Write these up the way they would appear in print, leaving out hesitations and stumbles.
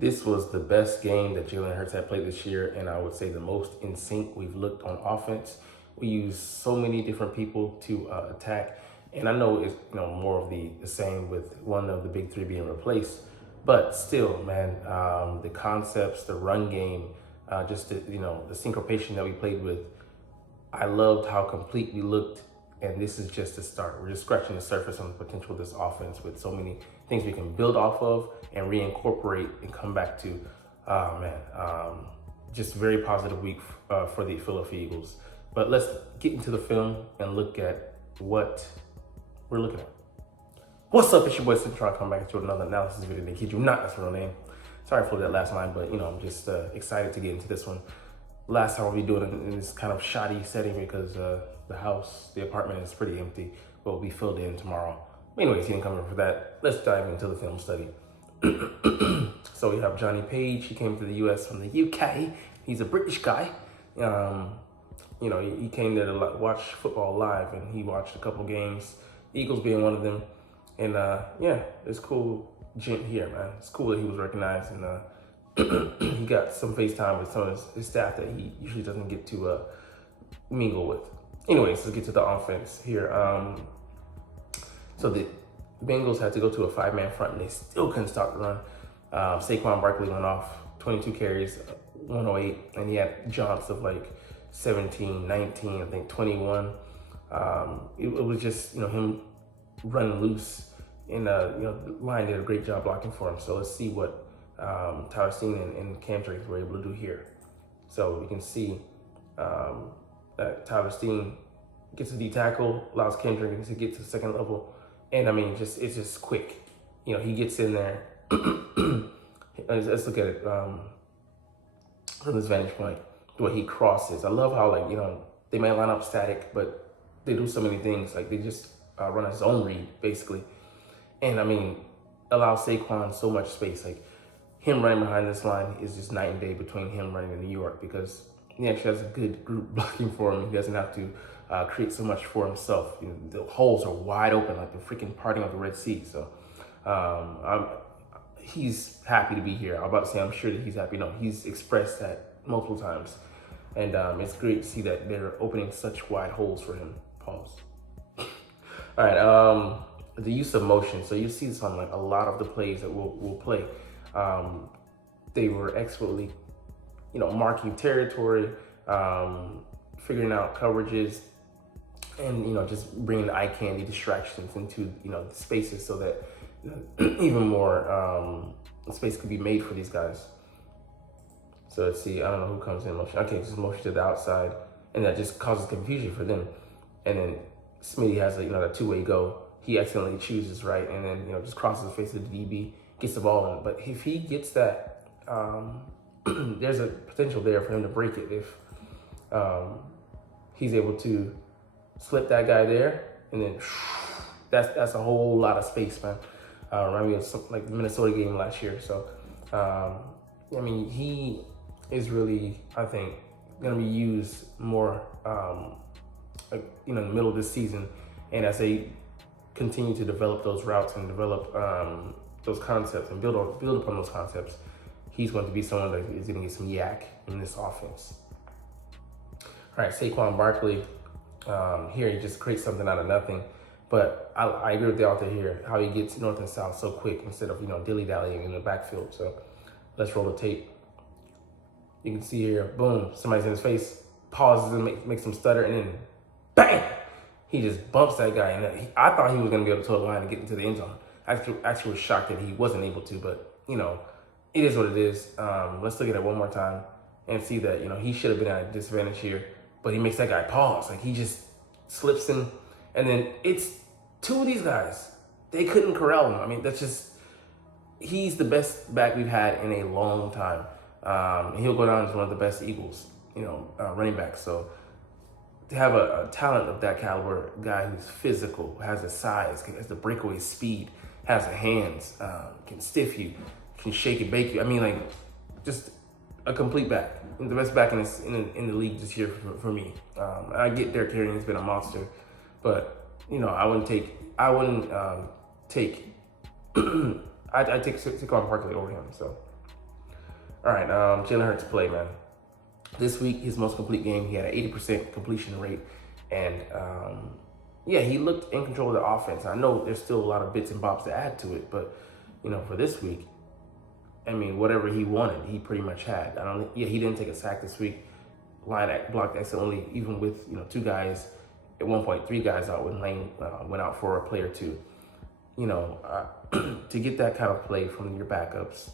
This was the best game that Jalen Hurts had played this year, and I would say the most in sync we've looked on offense. We use so many different people to attack, and I know it's more of the same with one of the big three being replaced, but still, man, the concepts, the run game, just the syncopation that we played with. I loved how complete we looked, and this is just the start. We're just scratching the surface on the potential of this offense with so many things we can build off of and reincorporate and come back to. Just very positive week for the Philadelphia Eagles. But let's get into the film and look at what we're looking at. What's up? It's your boy Sim trying to come back to another analysis video. They kid you not, that's the real name. Sorry for that last line, but I'm just excited to get into this one. Last time we'll be doing it in this kind of shoddy setting because the apartment is pretty empty, but will be filled in tomorrow. Anyways, you didn't come here for that. Let's dive into the film study. So we have Johnny Page. He came to the U.S. from the UK. He's a British guy. He came there to watch football live, and he watched a couple games, Eagles being one of them. And it's cool gent here, man. It's cool that he was recognized, and he got some FaceTime with some of his staff that he usually doesn't get to mingle with. Anyways, let's get to the offense here. So the Bengals had to go to a 5-man front, and they still couldn't stop the run. Saquon Barkley went off 22 carries, 108, and he had jumps of like 17, 19, I think 21. It was just him running loose, and the line did a great job blocking for him. So let's see what Tyler Steen and Cam Drake were able to do here. So we can see that Tyler Steen gets a D tackle, allows Cam Drake to get to the second level. And I mean, it's just quick. He gets in there. Let's look at it from this vantage point, the way he crosses. I love how they might line up static, but they do so many things. Like they just run a zone read basically, and I mean, allow Saquon so much space. Like him running behind this line is just night and day between him running in New York, because he actually has a good group blocking for him. He doesn't have to create so much for himself. The holes are wide open, like the freaking parting of the Red Sea. So he's happy to be here. I'm about to say I'm sure that he's happy. No, he's expressed that multiple times. And it's great to see that they're opening such wide holes for him. Pause. All right, the use of motion. So you see this on a lot of the plays that we'll play. They were expertly, marking territory, figuring out coverages, and just bringing eye candy distractions into the spaces so that even more space could be made for these guys. So let's see. I don't know who comes in motion. Okay, just motion to the outside, and that just causes confusion for them. And then Smitty has that two-way go. He accidentally chooses right, and then just crosses the face of the DB, gets the ball in. But if he gets that, there's a potential there for him to break it if he's able to slip that guy there, and then that's a whole lot of space, man. Remind me of something like the Minnesota game last year. So, he is really, I think, going to be used more, in the middle of this season, and as they continue to develop those routes and develop those concepts and build upon those concepts, he's going to be someone that is going to get some yak in this offense. All right, Saquon Barkley. Here he just creates something out of nothing, but I agree with the author here, how he gets north and south so quick instead of dilly-dallying in the backfield. So let's roll the tape. You can see here, boom, somebody's in his face, pauses and makes him stutter, and then bang, he just bumps that guy. And I thought he was going to be able to toe the line and get into the end zone. I actually was shocked that he wasn't able to, but it is what it is. Let's look at it one more time and see that he should have been at a disadvantage here, but he makes that guy pause. Like he just slips him, and then it's two of these guys. They couldn't corral him. I mean, he's the best back we've had in a long time. He'll go down as one of the best Eagles, running backs. So to have a talent of that caliber, guy who's physical, has the size, has the breakaway speed, has the hands, can stiff you, can shake and bake you. I mean, just a complete back. The best back in the league this year for me. I get Derrick Henry has been a monster, but I wouldn't take I'd take Saquon Barkley over him. So All right, Jalen Hurts play, man. This week, his most complete game, he had an 80% completion rate. And yeah, he looked in control of the offense. I know there's still a lot of bits and bobs to add to it, but for this week, I mean, whatever he wanted, he pretty much had. He didn't take a sack this week. Line blocked excellently, even with two guys, at one point 3 guys out when Lane went out for a play or two. To get that kind of play from your backups,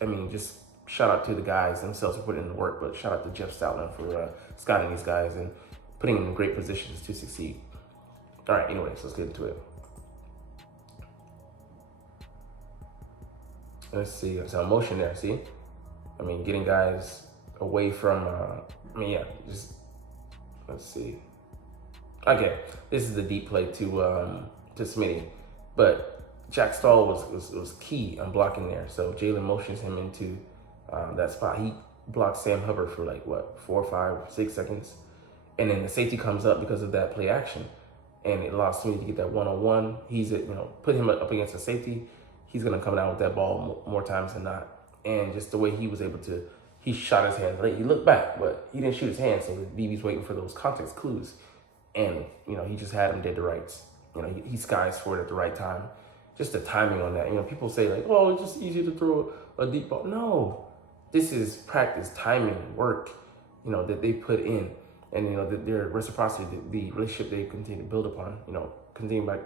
I mean, just shout out to the guys themselves for putting in the work, but shout out to Jeff Stoutland for scouting these guys and putting them in great positions to succeed. All right, anyways, let's get into it. Let's see, there's some motion there, see? I mean, getting guys away from, just, let's see. Okay, this is the deep play to Smitty, but Jack Stahl was key on blocking there. So Jalen motions him into that spot. He blocked Sam Hubbard for 4, 5, 6 seconds. And then the safety comes up because of that play action. And it allows Smitty to get that one-on-one. He's, put him up against a safety. He's going to come down with that ball more times than not. And just the way he was able to, he shot his hand. He looked back, but he didn't shoot his hand. So the DB's waiting for those context clues. And, he just had him dead to rights. He skies for it at the right time. Just the timing on that. People say it's just easy to throw a deep ball. No, this is practice, timing, work, that they put in. And, their reciprocity, the relationship they continue to build upon, continue back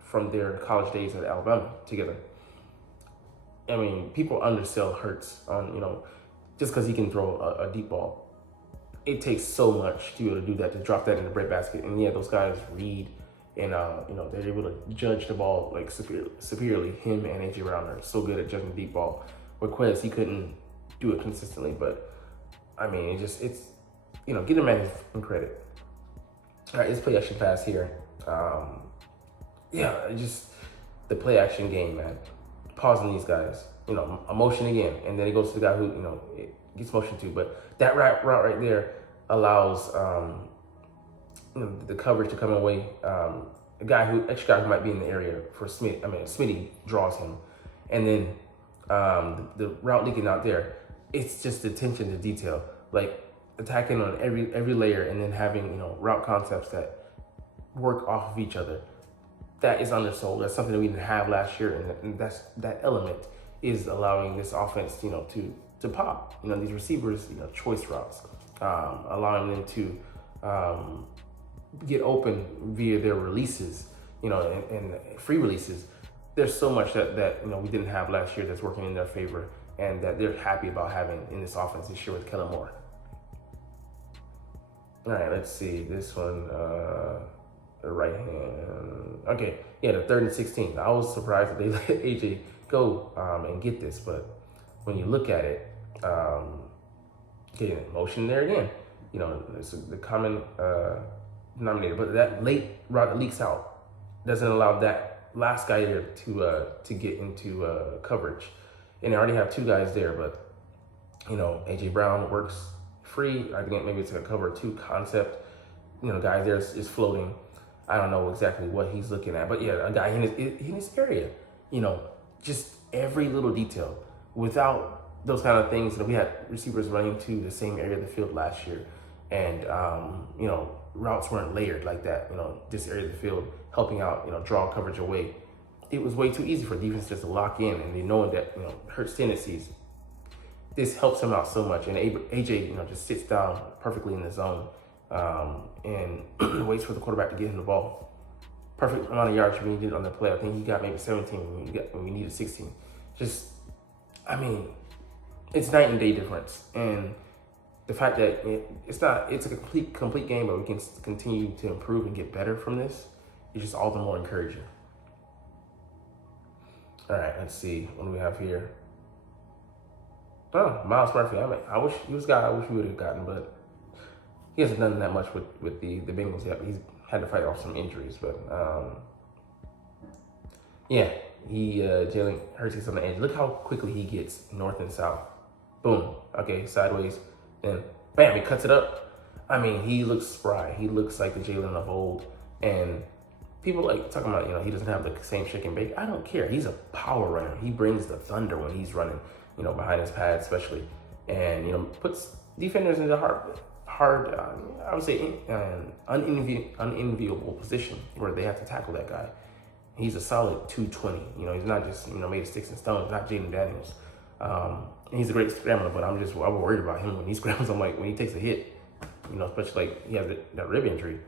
from their college days at Alabama together. I mean, people undersell Hurts on, just because he can throw a deep ball. It takes so much to be able to do that, to drop that in the breadbasket. And yeah, those guys read and, they're able to judge the ball superiorly. Him and A.J. Brown are so good at judging deep ball. With Quez, he couldn't do it consistently, but I mean, it's get him his credit. All right, let's play action pass here. The play action game, man. Pausing these guys, a motion again, and then it goes to the guy who, it gets motion to. But that route right there allows, the coverage to come away. Extra guy who might be in the area for Smitty draws him. And then the route leaking out there, it's just attention to detail. Attacking on every layer and then having, route concepts that work off of each other. That is undersold. That's something that we didn't have last year, and that element is allowing this offense, to pop. These receivers, choice routes, allowing them to get open via their releases, and free releases. There's so much that we didn't have last year that's working in their favor, and that they're happy about having in this offense this year with Kellen Moore. All right, let's see this one. The right hand. Okay, yeah, the 3rd and 16. I was surprised that they let AJ go and get this, but when you look at it, motion there again. It's the common denominator, but that late route that leaks out doesn't allow that last guy there to get into coverage, and they already have 2 guys there, but AJ Brown works free. I think maybe it's a cover 2 concept. Guy there is floating. I don't know exactly what he's looking at, but yeah, a guy in his area, just every little detail. Without those kind of things, we had receivers running to the same area of the field last year, and routes weren't layered like that. This area of the field helping out, draw coverage away. It was way too easy for defense just to lock in, and they knowing that Hurts tendencies. This helps him out so much, and AJ, just sits down perfectly in the zone. And waits for the quarterback to get him the ball. Perfect amount of yards we needed on the play. I think he got maybe 17 when we needed 16. It's night and day difference. And the fact that it's a complete game, but we can continue to improve and get better from this, is just all the more encouraging. All right, let's see. What do we have here? Oh, Miles Murphy. I wish he was a guy I wish we would have gotten, but he hasn't done that much with the Bengals yet. He's had to fight off some injuries, but Jalen Hurts is on the edge. Look how quickly he gets north and south. Boom. Okay, sideways. Then bam, he cuts it up. I mean, he looks spry. He looks like the Jalen of old. And people talking about, he doesn't have the same shake and bake. I don't care. He's a power runner. He brings the thunder when he's running. behind his pads especially, and puts defenders in the hard, I would say, unenviable position where they have to tackle that guy. He's a solid 220. He's not just made of sticks and stones. Not Jaden Daniels. He's a great scrambler, but I'm worried about him when he scrambles. I'm like, when he takes a hit, especially like he has that rib injury.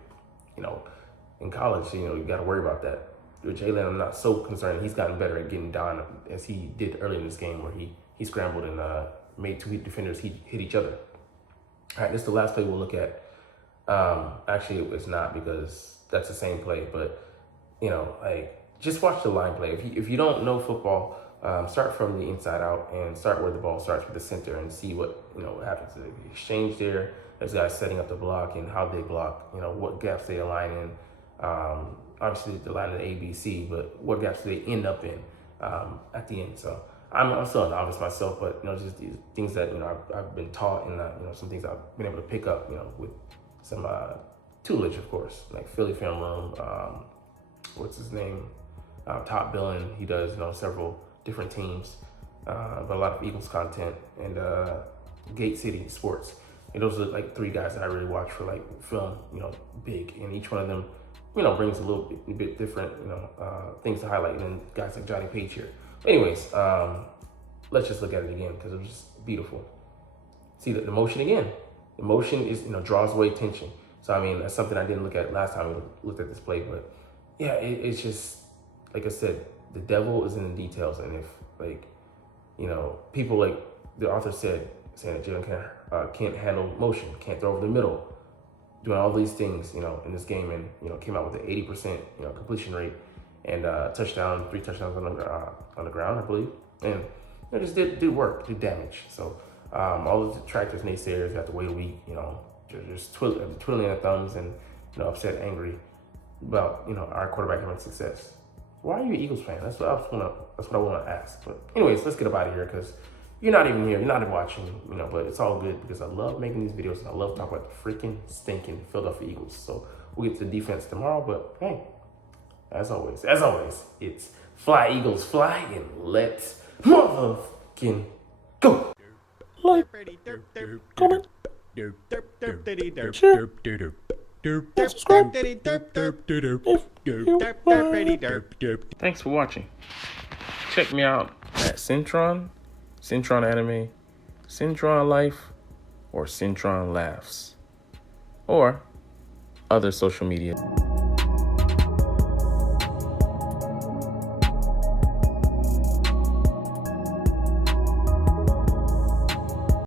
In college, you got to worry about that. With Jalen, I'm not so concerned. He's gotten better at getting down as he did early in this game, where he scrambled and made two defenders hit each other. All right, this is the last play we'll look at. Actually, it's not, because that's the same play, but just watch the line play. If you don't know football, start from the inside out and start where the ball starts with the center and see what happens. The exchange there. There's guys setting up the block and how they block. What gaps they align in. Obviously, the line of the ABC, but what gaps do they end up in at the end? So I'm still a novice myself, but just these things that I've been taught, and some things I've been able to pick up, with some tutelage, of course, like Philly Film Room. What's his name? Top Billing. He does several different teams, but a lot of Eagles content, and Gate City Sports. And those are like three guys that I really watch for like film, big, and each one of them, brings a little bit different, things to highlight. And then guys like Johnny Page here. But anyways, let's just look at it again, because it was just beautiful. See the motion again. The motion is, draws away tension. So I mean, that's something I didn't look at last time we looked at this play, but yeah, it's just, like I said, the devil is in the details. And if people like the author saying that Jalen can't handle motion, can't throw over the middle, doing all these things, in this game, and came out with an 80% completion rate, and 3 touchdowns on the ground, I believe, and just did work, did damage. So all the detractors, naysayers, have to wait a week, just twiddling their thumbs and upset, angry about our quarterback having success. Why are you an Eagles fan? That's what I want to ask. But anyways, let's get up out of here, because you're not even here, you're not even watching, but it's all good, because I love making these videos and I love talking about the freaking stinking Philadelphia Eagles. So we'll get to the defense tomorrow, but hey, as always, it's fly, Eagles, fly, and let's motherfucking go. Like, comment, share, subscribe. Thanks for watching. Check me out at Centron Anime, Centron Life, or Centron Laughs, or other social media.